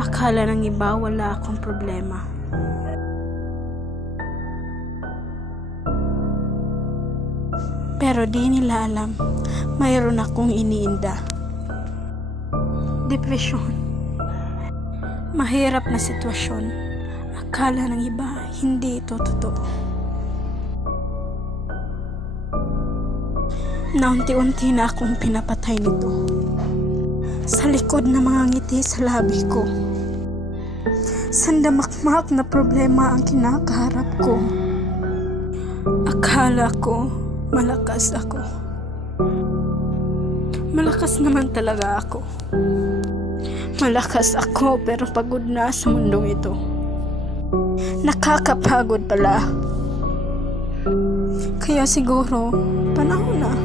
Akala ng iba wala akong problema. Pero di nila alam, mayroon akong iniinda. Depresyon. Mahirap na sitwasyon. Akala ng iba, hindi ito totoo. Naunti-unti na akong pinapatay nito. Sa likod ng mga ngiti sa labi ko. Sandamakmak na problema ang kinakaharap ko. Akala ko, malakas ako. Malakas naman talaga ako. Malakas ako pero pagod na sa mundong ito. Nakakapagod pala. Kaya siguro, panahon na.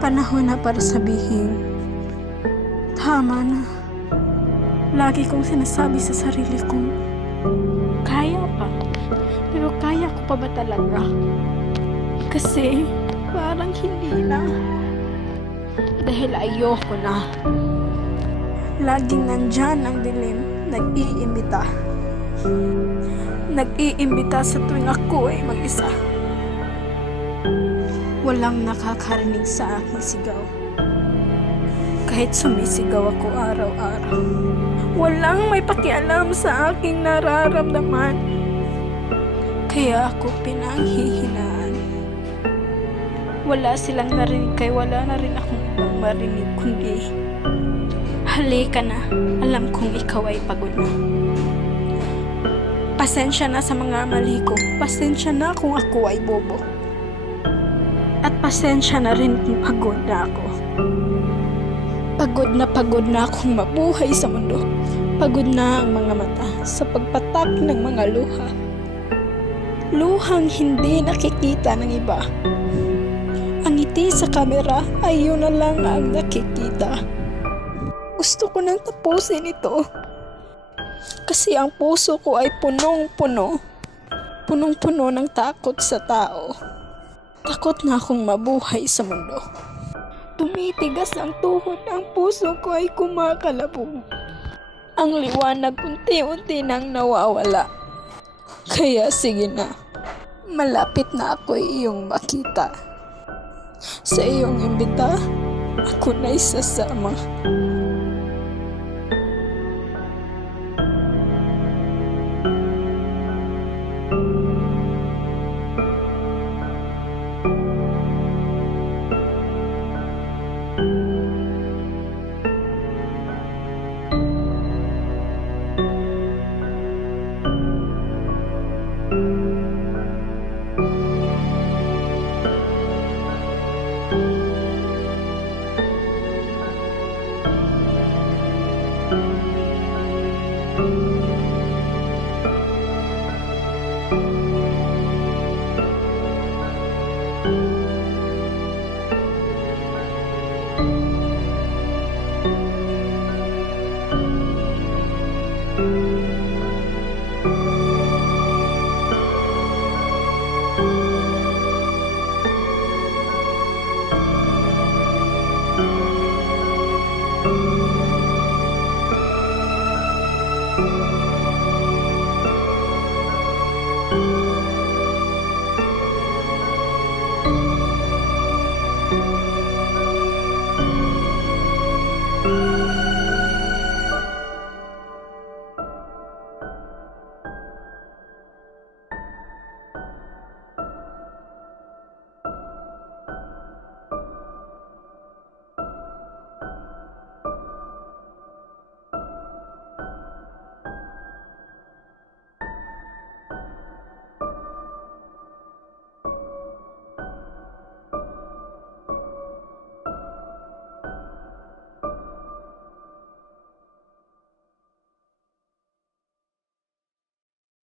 Panahon na para sabihin, tama na. Lagi kong sinasabi sa sarili kong, kaya pa. Pero kaya ko pa ba talaga? Kasi parang hindi na. Dahil ayoko na. Laging nandyan ang dilim, nag-iimbita. Nag-iimbita sa tuwing ako ay mag-isa. Walang nakakarinig sa aking sigaw. Kahit sumisigaw ako araw-araw. Walang may pakialam sa aking nararamdaman. Kaya ako pinanghihinaan. Wala silang narinig kaya wala na rin akong ibang marinig kundi halika na, alam kong ikaw ay pagod na. Pasensya na sa mga mali ko. Pasensya na kung ako ay bobo. At pasensya na rin kung pagod na ako. Pagod na akong mabuhay sa mundo. Pagod na ang mga mata sa pagpatak ng mga luha. Luhang hindi nakikita ng iba. Ang ngiti sa kamera ay yun na lang ang nakikita. Gusto ko nang tapusin ito. Kasi ang puso ko ay punong-puno. Punong-puno ng takot sa tao. Takot na akong mabuhay sa mundo. Tumitigas ang tuhod, ang puso ko ay kumakalabog. Ang liwanag unti-unti nang nawawala. Kaya sige na, malapit na ako iyong makita. Sa iyong imbita, ako na'y sasama.